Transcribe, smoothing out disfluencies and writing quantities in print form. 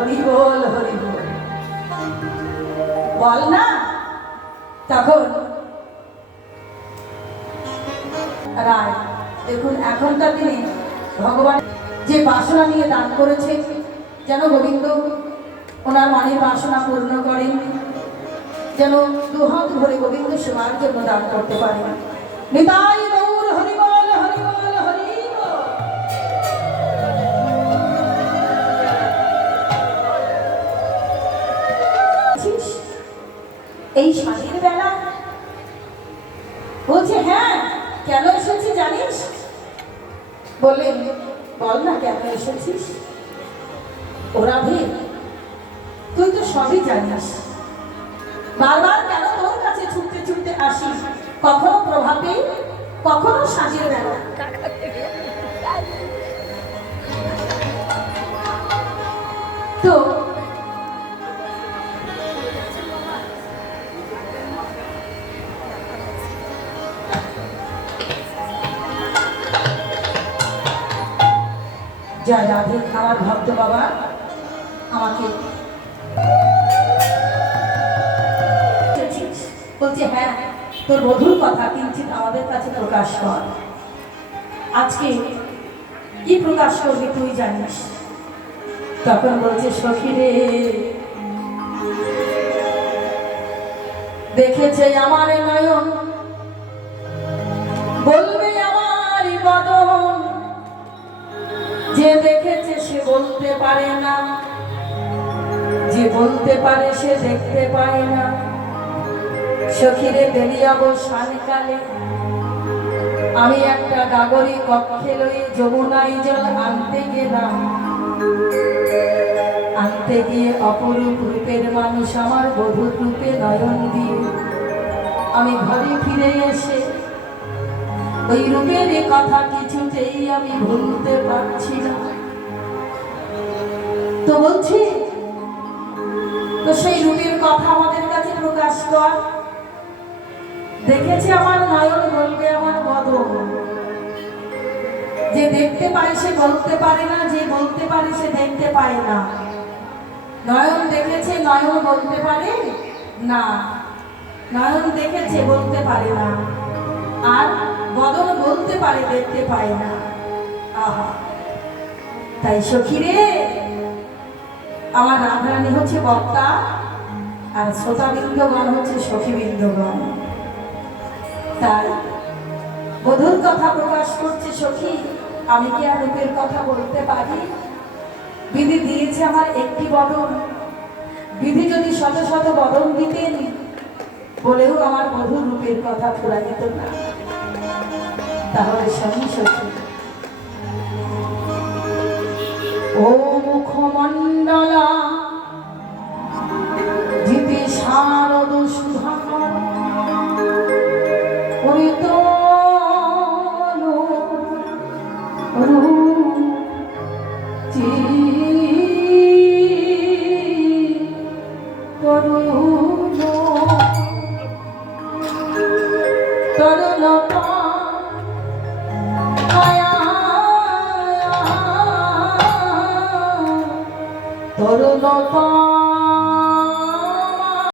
হরি বল বল না। তখন রায় দেখুন এখনকার দিনে ভগবান যে বাসনা নিয়ে দান করেছে, যেন গোবিন্দ ওনার মনের বাসনা পূর্ণ করেন, যেন দুহাত ভরে গোবিন্দ সেবার জন্য দান করতে পারেন। নিতাই গৌর হরি বল হরি বল হরি বল। এই সাঁঝের বেলা বলছে হ্যাঁ কেন এসেছি জানিস? বললেন বল না কেন এসেছিস? ওরা ভিড় তুই তো সবই জানিস, বারবার কেন তোর কাছে ছুটতে ছুটতে আসিস, কখনো প্রভাতে কখনো সাঁঝের বেলা। তো যা রাধে আমার ভক্ত বাবা আমাকে বলছে হ্যাঁ তোর বধূর কথা কিঞ্চিত আমাদের কাছে প্রকাশ কর। আজকে কি প্রকাশ করবি তুই জানিস? তখন বলছে সখী রে, দেখেছে আমার নয়ন, বলবে আমার বদন, যে দেখেছে সে বলতে পারে না, যে বলতে পারে সে দেখতে পায় না। সখীরে বেরিয়াবো সানকালে, আমি একটা ডাগরি কক্ষে লই যমুনাই জল আনতে গেলাম। আনতে গিয়ে অপরূপ রূপের মানুষ আমার বধূর রূপে নয়ন দিয়ে, আমি ঘরে ফিরে এসে ওই রূপের কথা কিছুতেই আমি ভুলতে পারছি না। তো বলছি তো সেই রূপের কথা আমাদের কাছে প্রকাশ কর। দেখেছে আমার নয়ন, বলবে আমার বদন, যে দেখতে পারে সে বলতে পারে না, যে বলতে পারে সে দেখতে পায় না। নয়ন দেখেছে, নয়ন বলতে পারে না, নয়ন দেখেছে বলতে পারে না, আর বদন বলতে পারে দেখতে পায় না। আহা, তাই সখী রে, আমার রাধারানী হচ্ছে বক্তা আর শ্রোতাবৃন্দগণ হচ্ছে সখীবৃন্দগণ। তাই বধূর কথা প্রকাশ করছে সখী, আমি কি আর রূপের কথা বলতে পারি? বিধি দিয়েছে আমার একটি বদন, বিধি যদি শত শত বদন দিতেন বলেও আমার বধূর রূপের কথা ফুরা যেত না। তাহলে স্বামী সখী ও